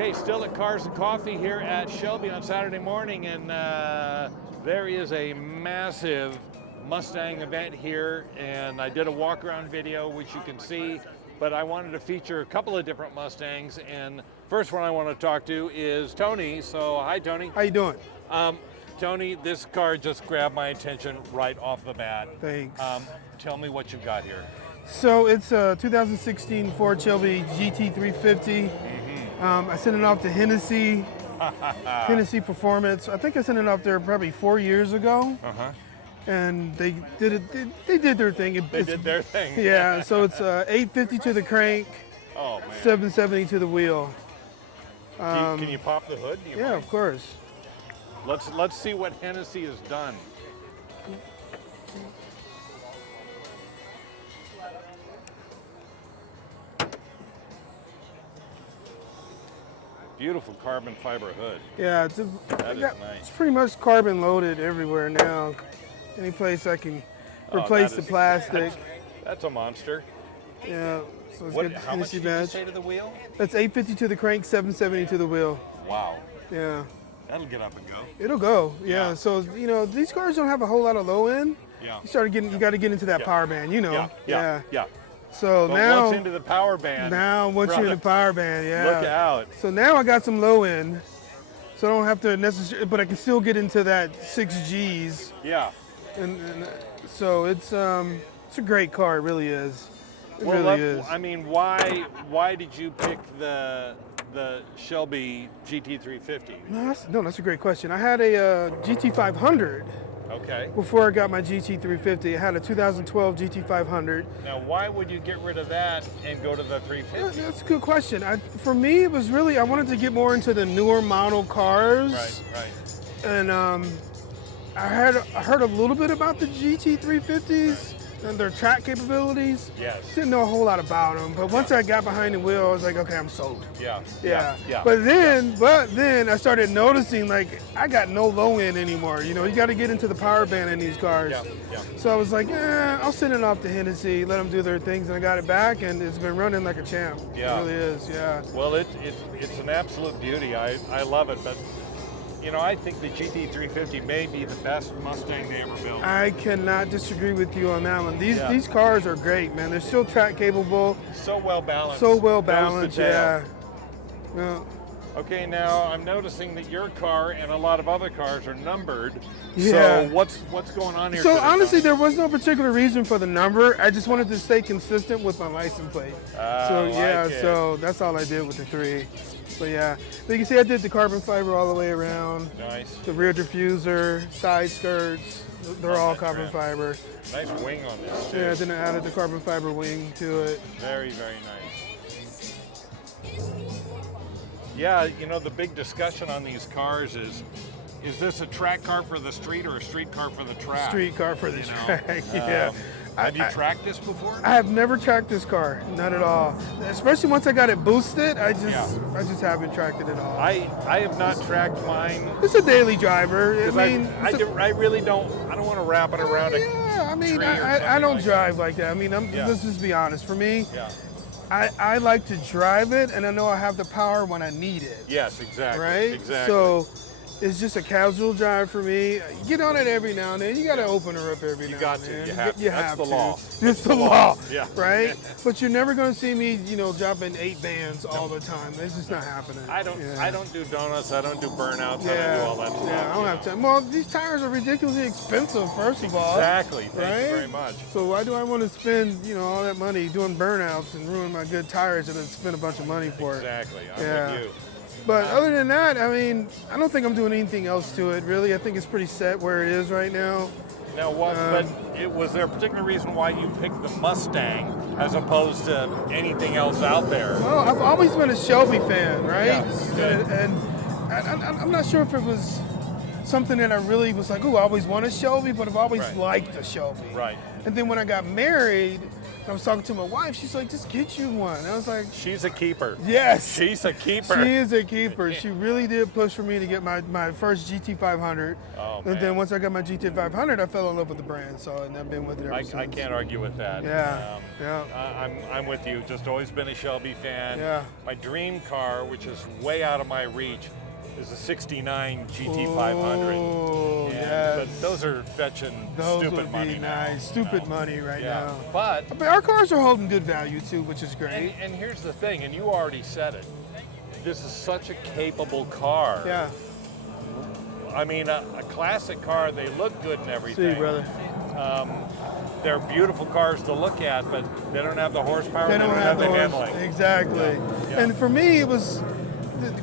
Okay, still at Cars and Coffee here at Shelby on Saturday morning, and there is a massive Mustang event here, and I did a walk-around video, which you can see, but I wanted to feature a couple of different Mustangs, and first one I want to talk to is Tony. So, hi, Tony. How you doing? Tony, this car just grabbed my attention right off the bat. Thanks. Tell me what you've got here. So it's a 2016 Ford Shelby GT350. I sent it off to Hennessey, Hennessey Performance. I think I sent it off there probably 4 years ago. And they did it. They did their thing. They did their thing. Yeah. So it's 850 to the crank. Oh man. 770 to the wheel. Can you pop the hood? Do you Yeah, mind? of course. Let's see what Hennessey has done. Beautiful carbon fiber hood. Yeah, That is nice. nice. It's pretty much carbon loaded everywhere now. Any place I can replace the plastic. That's a monster. Yeah. So it's What, got how much Hennessey did you badge. say to the wheel? That's 850 to the crank, 770 to the wheel. Wow. Yeah. That'll get up and go. It'll go. Yeah. Yeah. So these cars don't have a whole lot of low end. Yeah. You got to get into that power band. Yeah. So But now, once into the power band. once you're in the power band, Look out. So now I got some low end, so I don't have to necessarily, but I can still get into that 6Gs, Yeah. and so it's a great car. It really is. It Well, really is. I mean, why did you pick the Shelby GT350? No, that's a great question. I had a GT500 Okay. before I got my GT350. I had a 2012 GT500. Now, why would you get rid of that and go to the 350? That's a good question. For me, it was really, I wanted to get more into the newer model cars. Right. And I heard a little bit about the GT350s and their track capabilities. Yes. Didn't know a whole lot about them, but once I got behind the wheel, I was like, okay, I'm sold. Yeah. But then I started noticing, like, I got no low end anymore. You got to get into the power band in these cars. Yeah. So I was like, I'll send it off to Hennessey, let them do their things, and I got it back, and it's been running like a champ. Yeah. It really is. Yeah. Well, it's an absolute beauty. I love it, but I think the GT350 may be the best Mustang they ever built. I cannot disagree with you on that one. These cars are great, man. They're still track capable. So well balanced. So well Nose to balanced, tail. yeah. Well, Okay, now I'm noticing that your car and a lot of other cars are numbered. Yeah. So what's going on here? so today, honestly, Tom? there was no particular reason for the number. I just wanted to stay consistent with my license plate. So that's all I did with the 3. But yeah, you can see I did the carbon fiber all the way around. Nice. The rear diffuser, side skirts, they're all carbon fiber. Nice wing on this too. Yeah, then I added the carbon fiber wing to it. Very, very nice. Yeah, the big discussion on these cars is this a track car for the street or a street car for the track? Street car for the track, yeah. Have you tracked this before? I have never tracked this car, not at all. Especially once I got it boosted, I just haven't tracked it at all. I have not tracked mine. It's a daily driver. I really don't. I don't want to wrap it around Yeah, I mean, tree or I something don't like drive like that. I mean, let's just be honest. For me, Yeah. I like to drive it, and I know I have the power when I need it. Yes, exactly. Right? Exactly. So it's just a casual drive for me. You get on it every now and then. You got to open her up every now got and to. then. You have to. That's the to. law. It's the law. Yeah. Right? But you're never going to see me, dropping 8 bands all the time. It's just not happening. I don't do donuts. I don't do burnouts. I don't Yeah. do all that stuff. Yeah, I don't have time. Well, these tires are ridiculously expensive, first of all. Exactly. Thank Right? you very much. So why do I want to spend, all that money doing burnouts and ruin my good tires and then spend a bunch of money for it? Exactly. I'm Yeah. with you. But other than that, I mean, I don't think I'm doing anything else to it, really. I think it's pretty set where it is right now. Now, was there a particular reason why you picked the Mustang as opposed to anything else out there? Well, I've always been a Shelby fan, right? Yeah. And I'm not sure if it was something that I really was like, I always want a Shelby, but I've always liked a Shelby. Right. And then when I got married, I was talking to my wife. She's like, just get you one. I was like, She's a keeper. yes. She's a keeper. She is a keeper. She really did push for me to get my first GT500. Oh, and man. then once I got my GT500, I fell in love with the brand. So and I've been with it ever since. I can't argue with that. Yeah, yeah. I'm with you. Just always been a Shelby fan. Yeah. My dream car, which is way out of my reach, is a '69 GT500. Oh, And- yes. But those are fetching Those stupid would money be now. nice. Stupid money right Yeah. now. But our cars are holding good value too, which is great. and here's the thing, and you already said it. This is such a capable car. Yeah. I mean, a classic car, they look good and everything. See, brother. They're beautiful cars to look at, but they don't have the horsepower. They don't have the the handling. Exactly. Yeah. And for me, it was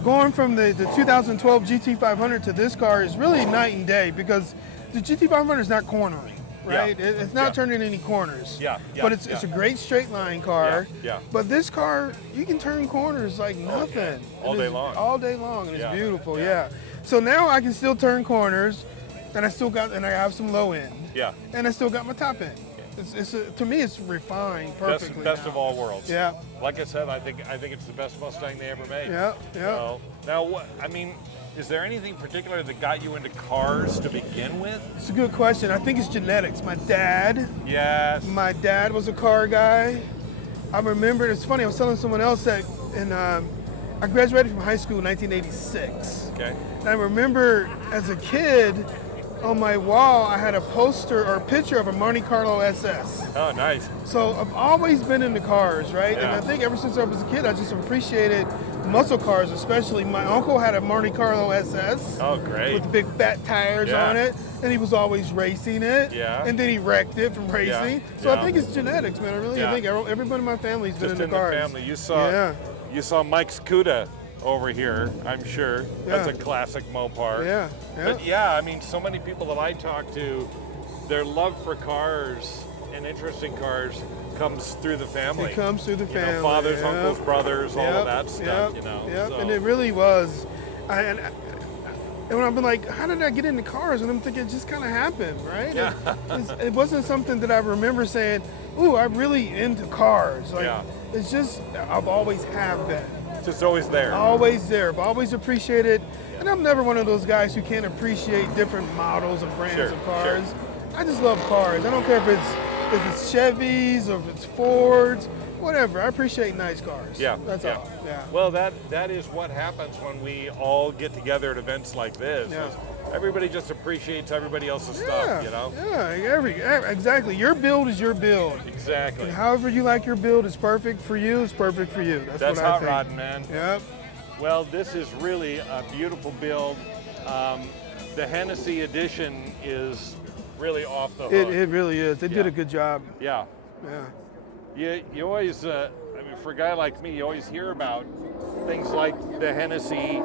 going from the 2012 GT500 to this car is really night and day because the GT500 is not cornering, right? Yeah. It's not Yeah. turning any corners. Yeah, yeah, But it's a great straight line car. Yeah. But this car, you can turn corners like nothing. All And day it's long. All day long, and Yeah. it's beautiful. Yeah. Yeah. So now I can still turn corners, and I have some low end. Yeah. And I still got my top end. To me, it's refined perfectly. Best now. of all worlds. Yeah. Like I said, I think it's the best Mustang they ever made. Yeah, yeah. So, now, is there anything particular that got you into cars to begin with? It's a good question. I think it's genetics. My dad Yes. was a car guy. I remember, it's funny, I was telling someone else that I graduated from high school in 1986. Okay. And I remember as a kid, on my wall, I had a poster or a picture of a Monte Carlo SS. Oh, nice. So I've always been into cars, right? Yeah. And I think ever since I was a kid, I just appreciated muscle cars, especially. My uncle had a Monte Carlo SS. Oh, great. With the big fat tires Yeah. on it, and he was always racing it. Yeah. And then he wrecked it from racing. So Yeah. I think it's genetics, man. Yeah. I think everybody in my family's been Just into in cars. the family. You saw Mike Skuda over here, I'm sure. That's Yeah. a classic Mopar. Yeah, yeah. But yeah, I mean, so many people that I talk to, their love for cars and interesting cars comes through the family. It comes through the You family. know, fathers, yeah. uncles, brothers, all of that stuff, Yep, you know. Yep. So, And it really was. And when I've been like, how did I get into cars? And I'm thinking, it just kind of happened, right? Yeah. It wasn't something that I remember saying, ooh, I'm really into cars. Like, Yeah. it's just, I've always have been. just always there. Always there. I've always appreciated, and I'm never one of those guys who can't appreciate different models and brands Sure, of cars. I just love cars. I don't care if it's Chevys or if it's Fords, whatever. I appreciate nice cars. Yeah, That's yeah. all. Yeah. Well, that is what happens when we all get together at events like this. Yeah. is Everybody just appreciates everybody else's stuff, you know? Yeah, exactly. Your build is your build. Exactly. And however you like your build is perfect for you, it's perfect for you. That's what I hot think. rodding, man. Yep. Well, this is really a beautiful build. The Hennessey edition is really off the hook. It really is. They did Yeah. a good job. Yeah. Yeah. You always, I mean, for a guy like me, you always hear about things like the Hennessey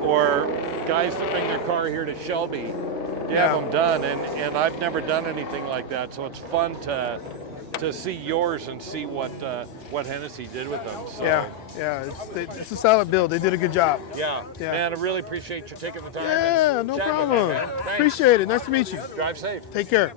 or guys that bring their car here to Shelby to Yeah. have them done, and I've never done anything like that, so it's fun to see yours and see what Hennessey did with them. So, Yeah. It's a solid build. They did a good job. Yeah. Yeah. Man, I really appreciate you taking the time. Yeah, and no chatting with me, problem. man. Thanks. Appreciate it. Nice to meet you. Drive safe. Take care.